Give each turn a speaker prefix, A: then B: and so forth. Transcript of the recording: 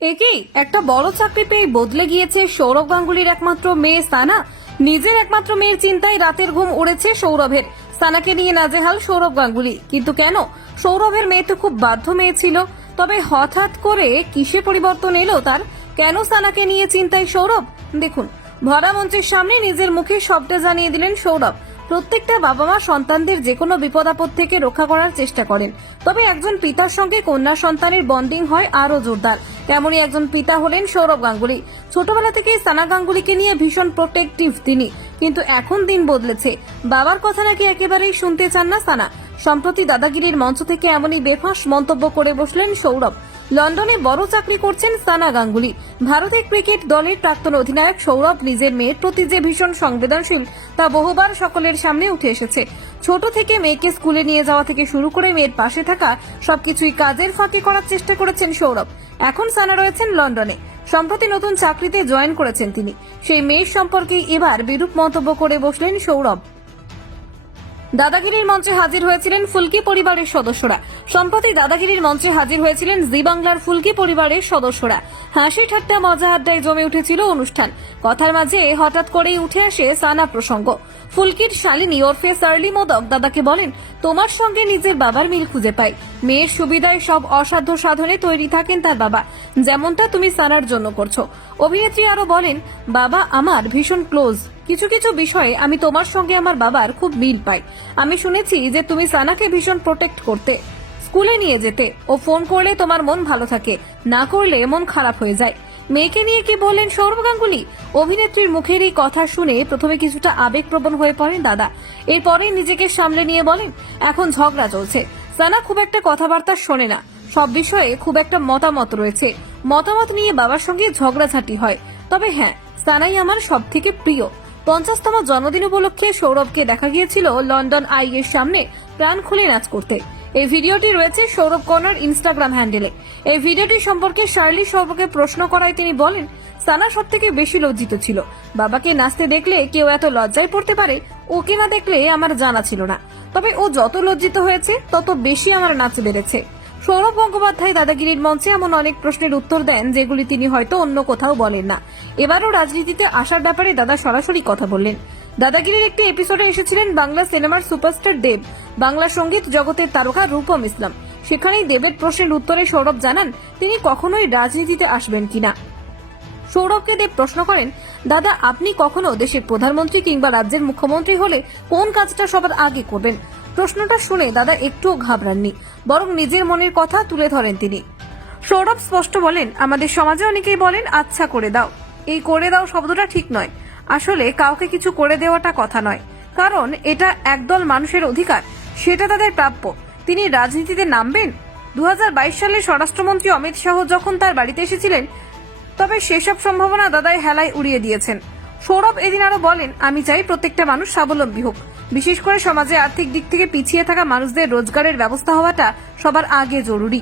A: একেই, একটা বড় চাকরি পেয়ে বদলে গিয়েছে সৌরভ গাঙ্গুলির একমাত্র মেয়ে সানা। নিজের একমাত্র মেয়ের চিন্তায় রাতের ঘুম উড়েছে সৌরভের। সানাকে নিয়ে নাজেহাল সৌরভ গাঙ্গুলি। কিন্তু কেন? সৌরভের মেয়ে তো খুব বাধ্য মেয়ে ছিল। তবে হঠাৎ করে কিসে পরিবর্তন এলো তার? কেন সানাকে নিয়ে চিন্তায় সৌরভ? দেখুন, ভরা মঞ্চের সামনে নিজের মুখে সবটা জানিয়ে দিলেন সৌরভ। প্রত্যেকটা বাবা মা সন্তানদের যে কোনো বিপদ আপদ থেকে রক্ষা করার চেষ্টা করেন। তবে একজন পিতার সঙ্গে কন্যা সন্তানের বন্ডিং হয় আরও জোরদার। তেমনই একজন পিতা হলেন সৌরভ গাঙ্গুলি। ছোটবেলা থেকেই সানা গাঙ্গুলিকে নিয়ে ভীষণ প্রোটেক্টিভ তিনি। কিন্তু এখন দিন বদলেছে। বাবার কথা নাকি একেবারেই শুনতে চান না সানা? সম্প্রতি দাদাগিরির মঞ্চ থেকে এমনই বেফাঁস মন্তব্য করে বসলেন সৌরভ। লন্ডনে বড় চাকরি করছেন সানা গাঙ্গুলি। ভারতের ক্রিকেট দলের প্রাক্তন অধিনায়ক সৌরভ নিজের মেয়ের প্রতি যে ভীষণ সংবেদনশীল, তা বহুবার সকলের সামনে উঠে এসেছে। ছোট থেকে মেয়েকে স্কুলে নিয়ে যাওয়া থেকে শুরু করে মেয়ের পাশে থাকা সবকিছুই কাজের ফাঁকে করার চেষ্টা করেছেন সৌরভ। এখন সানা রয়েছেন লন্ডনে। সম্প্রতি নতুন চাকরিতে জয়েন করেছেন তিনি। সেই মেয়ের সম্পর্কে এবার বিরূপ মন্তব্য করে বসলেন সৌরভ। দাদাগিরির মঞ্চে হাজির হয়েছিলেন ফুলকি পরিবারের সদস্যরা। সম্প্রতি দাদাগিরির মঞ্চে হাজির হয়েছিলেন জি বাংলার ফুলকি পরিবারের সদস্যরা। হাসি ঠাট্টা মজা আড্ডায় জমে উঠেছিল অনুষ্ঠান। কথার মাঝে হঠাৎ করেই উঠে আসে সানা প্রসঙ্গ। ফুলকির শালিনী ওরফে সার্লি মোদক দাদাকে বলেন, তোমার সঙ্গে নিজের বাবার মিল খুঁজে পাই। মেয়ের সুবিধায় সব অসাধ্য সাধনে তৈরি থাকেন তার বাবা। যেমনটা তুমি সানার জন্য করছ। অভিনেত্রী আরও বলেন, বাবা আমার ভীষণ ক্লোজ। কিছু কিছু বিষয়ে আমি তোমার সঙ্গে আমার বাবার খুব মিল পাই। আমি শুনেছি যে তুমি সানাকে ভীষণ প্রোটেক্ট করতে, স্কুলে নিয়ে যেতে ও ফোন করলে তোমার মন ভালো থাকে, না করলে মন খারাপ হয়ে যায়। মেয়েকে নিয়ে কি বললেন সৌরভ গাঙ্গুলি? অভিনেত্রীর মুখের এই কথা শুনে প্রথমে কিছুটা আবেগপ্রবণ হয়ে পড়েন দাদা। এরপরে নিজেকে সামলে নিয়ে বলেন, এখন ঝগড়া চলছে। সানা খুব একটা কথাবার্তা শোনে না। সব বিষয়ে খুব একটা মতামত রয়েছে। মতামত নিয়ে বাবার সঙ্গে ঝগড়াঝাটি হয়। তবে হ্যাঁ সানাই আমার সব থেকে প্রিয়। পঞ্চাশতম জন্মদিন উপলক্ষে সৌরভকে দেখা গিয়েছিল লন্ডন আই এর সামনে প্রাণ খুলে নাচ করতে। এই ভিডিওটি রয়েছে সৌরভ কর্নার ইনস্টাগ্রাম হ্যান্ডেলে। এই ভিডিওটি সম্পর্কে শার্লি সৌরভকে প্রশ্ন করায় তিনি বলেন, সানা সব থেকে বেশি লজ্জিত ছিল। বাবাকে নাচতে দেখলে কেউ এত লজ্জায় পড়তে পারে, ওকে না দেখলে আমার জানা ছিল না। তবে ও যত লজ্জিত হয়েছে, তত বেশি আমার নাচ বেড়েছে। সৌরভ গঙ্গোপাধ্যায় দাদাগিরির মঞ্চে এমন অনেক প্রশ্নের উত্তর দেন, যেগুলি তিনি হয়তো অন্য কোথাও বলেন না। এবারও রাজনীতিতে আসার ব্যাপারে দাদা সরাসরি কথা বললেন। দাদাগিরির একটি এপিসোডে এসেছিলেন বাংলা সিনেমার সুপারস্টার দেব, বাংলা সংগীত জগতের তারকা রূপম ইসলাম। সেখানেই দেবের প্রশ্নের উত্তরে সৌরভ জানান, তিনি কখনোই রাজনীতিতে আসবেন কিনা। সৌরভকে দেব প্রশ্ন করেন, দাদা, আপনি কখনো দেশের প্রধানমন্ত্রী কিংবা রাজ্যের মুখ্যমন্ত্রী হলে কোন কাজটা সবার আগে করবেন? প্রশ্নটা শুনে দাদা একটুও ঘাবড়াননি, বরং নিজের মনের কথা তুলে ধরেন তিনি। সৌরভ স্পষ্ট বলেন, আমাদের সমাজে অনেকেই বলেন আচ্ছা করে দাও এই করে দাও শব্দটা ঠিক নয়। আসলে কাউকে কিছু করে দেওয়াটা কথা নয়। কারণ এটা একদল মানুষের অধিকার, সেটা তাদের প্রাপ্য। তিনি রাজনীতিতে নামবেন? দু হাজার বাইশ সালে স্বরাষ্ট্রমন্ত্রী অমিত শাহ যখন তার বাড়িতে এসেছিলেন, তবে সেসব সম্ভাবনা দাদাই হেলায় উড়িয়ে দিয়েছেন। সৌরভ এদিন আরও বলেন, আমি চাই প্রত্যেকটা মানুষ স্বাবলম্বী হোক। বিশেষ করে সমাজে আর্থিক দিক থেকে পিছিয়ে থাকা মানুষদের রোজগারের ব্যবস্থা হওয়াটা সবার আগে জরুরি।